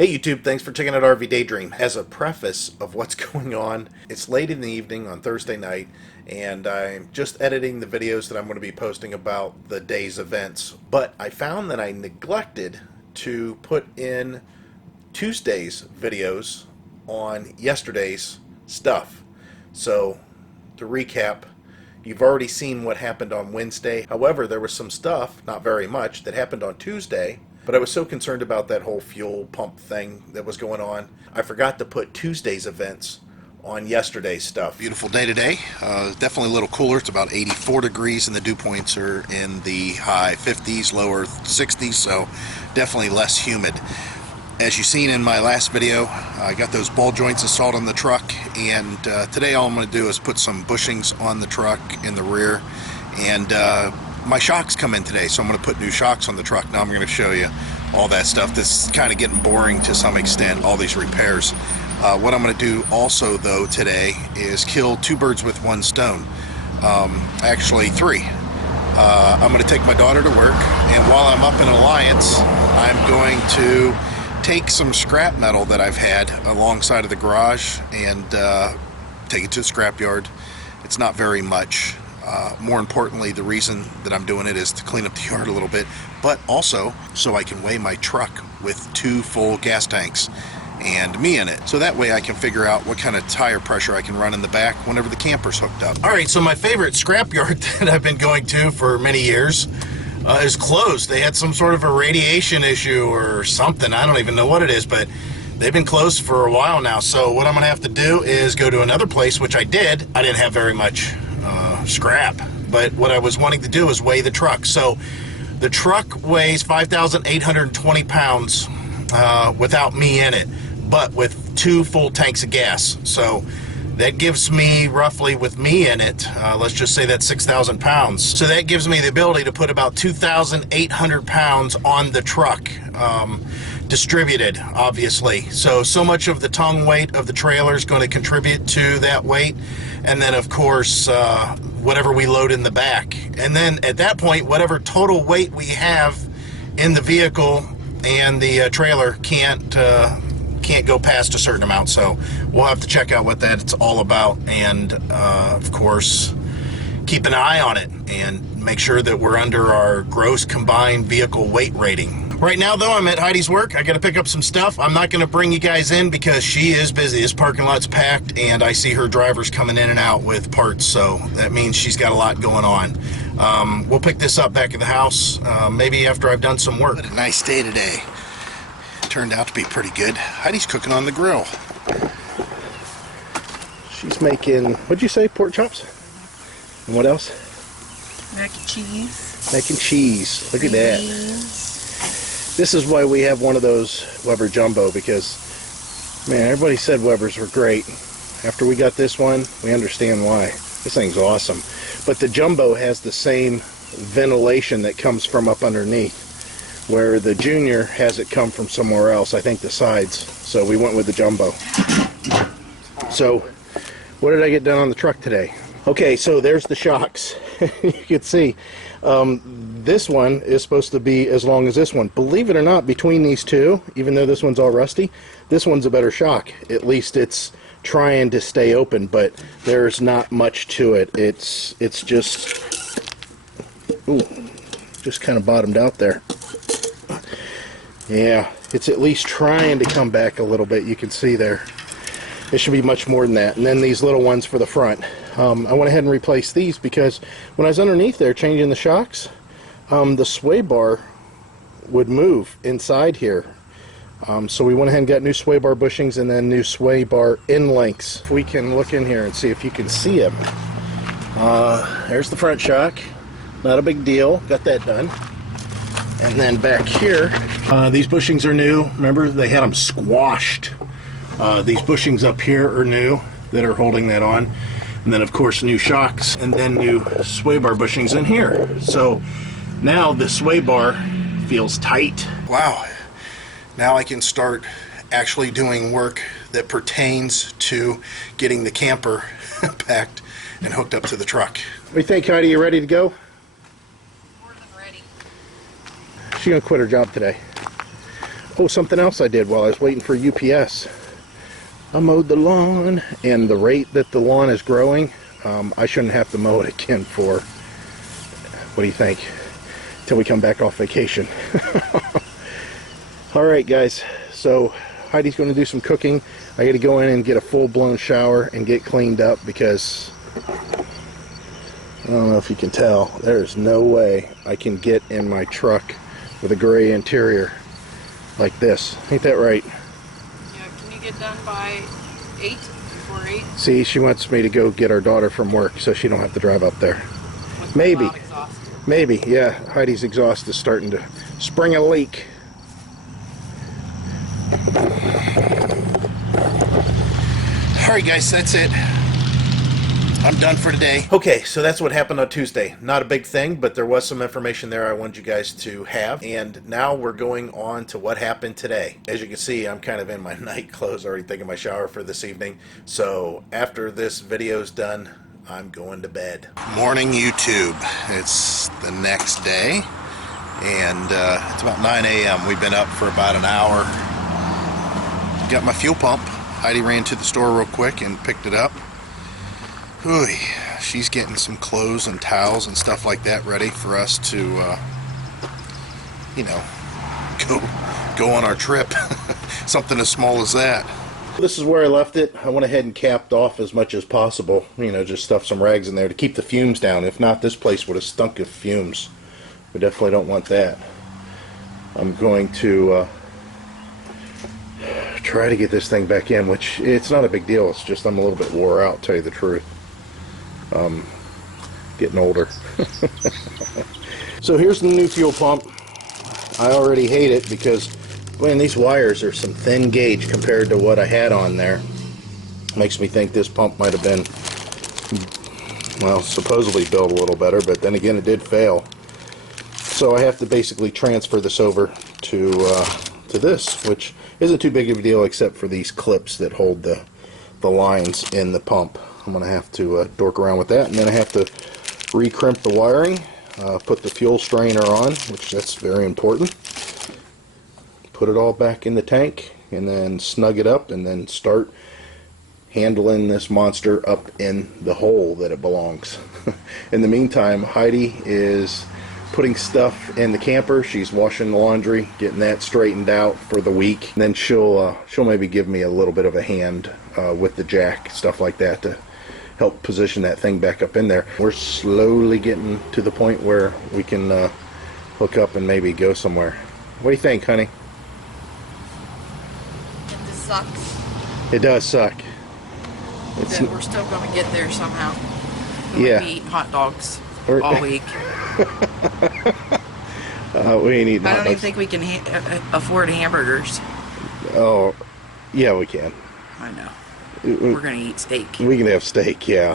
Hey YouTube, thanks for checking out RV Daydream. As a preface of what's going on, it's late in the evening on Thursday night, and I'm just editing the videos that I'm going to be posting about the day's events. But I found that I neglected to put in Tuesday's videos on yesterday's stuff. So, to recap, you've already seen what happened on Wednesday. However, there was some stuff, not very much, that happened on Tuesday. But I was so concerned about that whole fuel pump thing that was going on, I forgot to put Tuesday's events on yesterday's stuff. Beautiful day today. Definitely a little cooler. It's about 84 degrees, and the dew points are in the high 50s, lower 60s, so definitely less humid. As you've seen in my last video, I got those ball joints installed on the truck, and today all I'm going to do is put some bushings on the truck in the rear, and my shocks come in today, so I'm going to put new shocks on the truck. Now I'm going to show you all that stuff. This is kind of getting boring to some extent, all these repairs. What I'm going to do also, though, today is kill two birds with one stone. Actually, three. I'm going to take my daughter to work, and while I'm up in Alliance, I'm going to take some scrap metal that I've had alongside of the garage and take it to the scrapyard. It's not very much. More importantly, the reason that I'm doing it is to clean up the yard a little bit, but also so I can weigh my truck with two full gas tanks and me in it. So that way I can figure out what kind of tire pressure I can run in the back whenever the camper's hooked up. Alright, so my favorite scrapyard that I've been going to for many years is closed. They had some sort of a radiation issue or something. I don't even know what it is, but they've been closed for a while now. So what I'm going to have to do is go to another place, which I did. I didn't have very much scrap, but what I was wanting to do is weigh the truck. So the truck weighs 5,820 pounds without me in it, but with two full tanks of gas. So that gives me roughly, with me in it, let's just say that's 6,000 pounds. So that gives me the ability to put about 2,800 pounds on the truck, distributed, obviously. So much of the tongue weight of the trailer is going to contribute to that weight. And then, of course, whatever we load in the back. And then at that point, whatever total weight we have in the vehicle and the trailer can't go past a certain amount. So we'll have to check out what that's all about, and of course keep an eye on it and make sure that we're under our gross combined vehicle weight rating. Right now, though, I'm at Heidi's work. I got to pick up some stuff. I'm not going to bring you guys in because she is busy. This parking lot's packed, and I see her drivers coming in and out with parts, so that means she's got a lot going on. We'll pick this up back at the house, maybe after I've done some work. What a nice day today. Turned out to be pretty good. Heidi's cooking on the grill. She's making, what'd you say, pork chops? And what else? Mac and cheese. Mac and cheese. Look at that. This is why we have one of those Weber Jumbo, because, man, everybody said Webers were great. After we got this one, we understand why. This thing's awesome. But the Jumbo has the same ventilation that comes from up underneath, where the Junior has it come from somewhere else, I think the sides. So we went with the Jumbo. So, what did I get done on the truck today? Okay, so there's the shocks. You can see. This one is supposed to be as long as this one. Believe it or not, between these two, even though this one's all rusty, this one's a better shock. At least it's trying to stay open, but there's not much to it. It's just, ooh, just kind of bottomed out there. Yeah, it's at least trying to come back a little bit. You can see there. It should be much more than that. And then these little ones for the front. I went ahead and replaced these because when I was underneath there changing the shocks, the sway bar would move inside here. So we went ahead and got new sway bar bushings and then new sway bar end links. If we can look in here and see if you can see them. There's the front shock. Not a big deal. Got that done. And then back here, these bushings are new. Remember, they had them squashed. These bushings up here are new that are holding that on. And then, of course, new shocks and then new sway bar bushings in here. So now the sway bar feels tight. Wow. Now I can start actually doing work that pertains to getting the camper packed and hooked up to the truck. What do you think, Heidi? You ready to go? More than ready. She's going to quit her job today. Oh, something else I did while I was waiting for UPS. I mowed the lawn, and the rate that the lawn is growing, I shouldn't have to mow it again for, what do you think, till we come back off vacation. Alright guys, so Heidi's going to do some cooking. I got to go in and get a full-blown shower and get cleaned up because I don't know if you can tell, there's no way I can get in my truck with a gray interior like this. Ain't that right? Yeah, can you get done by 8? Before 8? See, she wants me to go get our daughter from work so she don't have to drive up there. With Maybe. loud exhaust. Maybe, yeah. Heidi's exhaust is starting to spring a leak. Alright guys, that's it. I'm done for today. Okay, so that's what happened on Tuesday. Not a big thing, but there was some information there I wanted you guys to have. And now we're going on to what happened today. As you can see, I'm kind of in my night clothes, already taking my shower for this evening. So after this video's done, I'm going to bed. Morning YouTube. It's the next day. And it's about 9 a.m. We've been up for about an hour. Got my fuel pump. Heidi ran to the store real quick and picked it up. Ooh, she's getting some clothes and towels and stuff like that ready for us to, you know, go on our trip. Something as small as that. This is where I left it. I went ahead and capped off as much as possible. You know, just stuffed some rags in there to keep the fumes down. If not, this place would have stunk of fumes. We definitely don't want that. I'm going to try to get this thing back in, which it's not a big deal. It's just I'm a little bit wore out, to tell you the truth. Getting older. So here's the new fuel pump. I already hate it because, man, these wires are some thin gauge compared to what I had on there. Makes me think this pump might have been, well, supposedly built a little better, but then again it did fail. So I have to basically transfer this over to this, which isn't too big of a deal except for these clips that hold the lines in the pump. I'm going to have to dork around with that, and then I have to recrimp the wiring, put the fuel strainer on, which that's very important, put it all back in the tank, and then snug it up, and then start handling this monster up in the hole that it belongs. In the meantime, Heidi is putting stuff in the camper. She's washing the laundry, getting that straightened out for the week. Then she'll maybe give me a little bit of a hand with the jack, stuff like that, to help position that thing back up in there. We're slowly getting to the point where we can hook up and maybe go somewhere. What do you think, honey? It just sucks. It does suck. But we're still going to get there somehow. Yeah. We'll be eating hot dogs all week. We ain't eating hot I don't dogs. even think we can afford hamburgers. Oh, yeah, we can. I know. We're going to eat steak. We can have steak, yeah.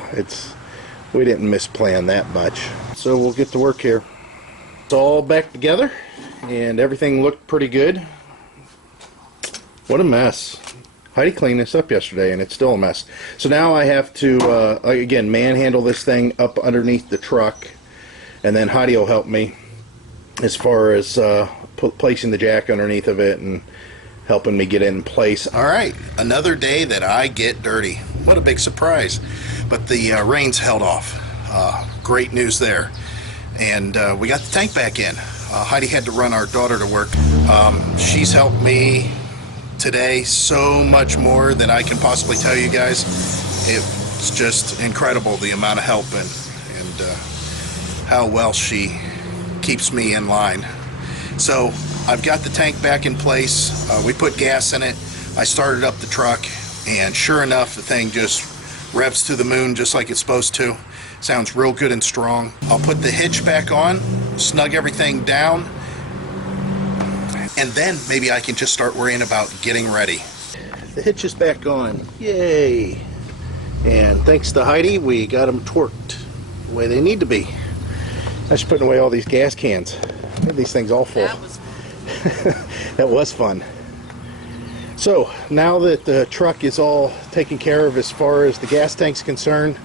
We didn't misplan that much. So we'll get to work here. It's all back together, and everything looked pretty good. What a mess. Heidi cleaned this up yesterday, and it's still a mess. So now I have to, again, manhandle this thing up underneath the truck, and then Heidi will help me as far as placing the jack underneath of it and helping me get it in place. All right, another day that I get dirty. What a big surprise. But the rain's held off. Great news there. And we got the tank back in. Heidi had to run our daughter to work. She's helped me today so much more than I can possibly tell you guys. It's just incredible the amount of help and how well she keeps me in line. So I've got the tank back in place. We put gas in it. I started up the truck, and sure enough, the thing just revs to the moon just like it's supposed to. Sounds real good and strong. I'll put the hitch back on, snug everything down, and then maybe I can just start worrying about getting ready. The hitch is back on. Yay! And thanks to Heidi, we got them torqued the way they need to be. I should put away all these gas cans. I have these things all full. That was fun. That was fun. So now that the truck is all taken care of as far as the gas tank's concerned,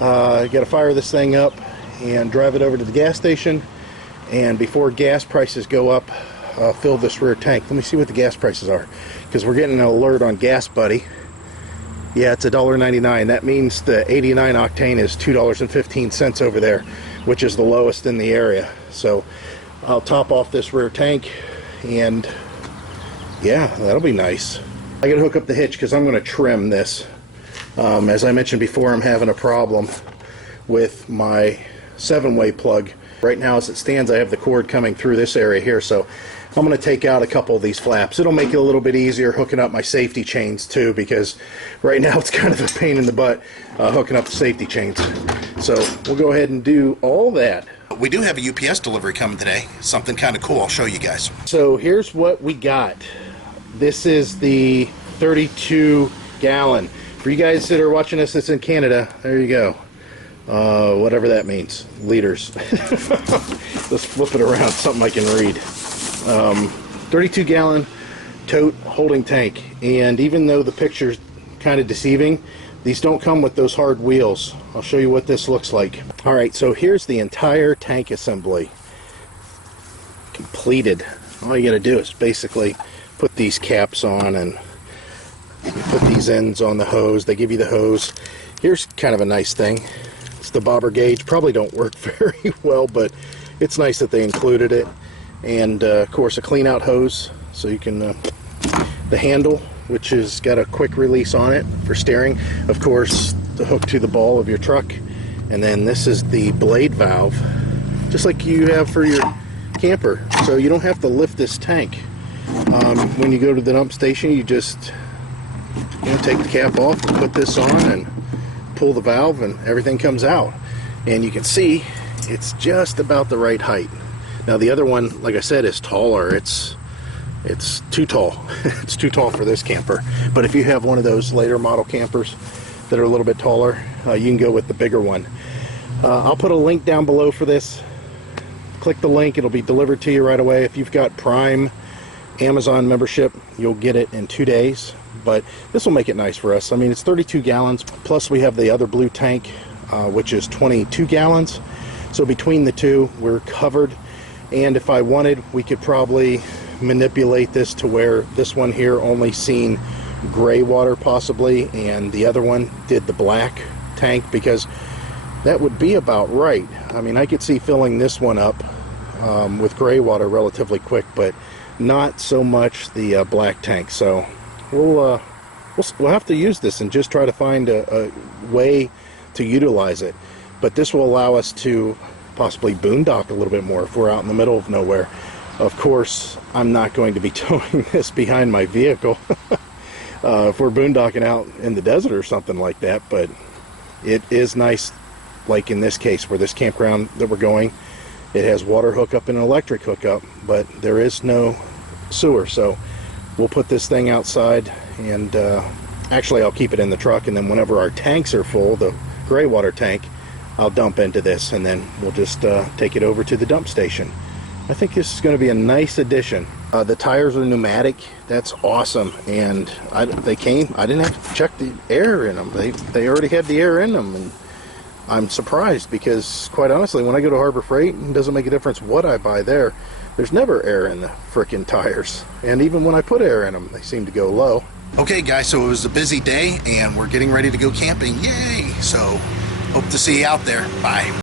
I got to fire this thing up and drive it over to the gas station. And before gas prices go up, fill this rear tank. Let me see what the gas prices are, because we're getting an alert on Gas Buddy. Yeah, it's $1.99. That means the 89 octane is $2.15 over there, which is the lowest in the area. So I'll top off this rear tank, and yeah, that'll be nice. I gotta hook up the hitch because I'm going to trim this. As I mentioned before, I'm having a problem with my 7-way plug. Right now, as it stands, I have the cord coming through this area here, so I'm going to take out a couple of these flaps. It'll make it a little bit easier hooking up my safety chains too, because right now it's kind of a pain in the butt hooking up the safety chains. So we'll go ahead and do all that. We do have a UPS delivery coming today. Something kind of cool. I'll show you guys. So here's what we got. This is the 32 gallon. For you guys that are watching this that's in Canada, there you go. Whatever that means. Liters. Let's flip it around, something I can read. 32 gallon tote holding tank. And even though the picture's kind of deceiving, these don't come with those hard wheels. I'll show you what this looks like. Alright, so here's the entire tank assembly. Completed. All you gotta do is basically put these caps on and you put these ends on the hose. They give you the hose. Here's kind of a nice thing. It's the bobber gauge. Probably don't work very well, but it's nice that they included it. And of course a clean out hose, so you can the handle, which has got a quick release on it for steering. Of course, the hook to the ball of your truck. And then this is the blade valve, just like you have for your camper. So you don't have to lift this tank. When you go to the dump station, you just take the cap off and put this on and pull the valve and everything comes out. And you can see it's just about the right height. Now the other one, like I said, is taller. It's too tall. It's too tall for this camper. But if you have one of those later model campers that are a little bit taller, you can go with the bigger one. I'll put a link down below for this. Click the link, it'll be delivered to you right away. If you've got Prime Amazon membership, you'll get it in 2 days. But this will make it nice for us. I mean, it's 32 gallons, plus we have the other blue tank, which is 22 gallons. So between the two, we're covered. And if I wanted, we could probably manipulate this to where this one here only seen gray water possibly, and the other one did the black tank, because that would be about right. I mean, I could see filling this one up with gray water relatively quick, but not so much the black tank. So we'll have to use this and just try to find a way to utilize it. But this will allow us to possibly boondock a little bit more if we're out in the middle of nowhere. Of course, I'm not going to be towing this behind my vehicle if we're boondocking out in the desert or something like that. But it is nice, like in this case where this campground that we're going, it has water hookup and an electric hookup, but there is no sewer. So we'll put this thing outside, and actually I'll keep it in the truck, and then whenever our tanks are full, the gray water tank, I'll dump into this, and then we'll just take it over to the dump station. I think this is going to be a nice addition. The tires are pneumatic. That's awesome. And I didn't have to check the air in them. They already had the air in them, and I'm surprised because, quite honestly, when I go to Harbor Freight, it doesn't make a difference what I buy there. There's never air in the frickin' tires. And even when I put air in them, they seem to go low. Okay, guys, so it was a busy day, and we're getting ready to go camping. Yay! So, hope to see you out there. Bye.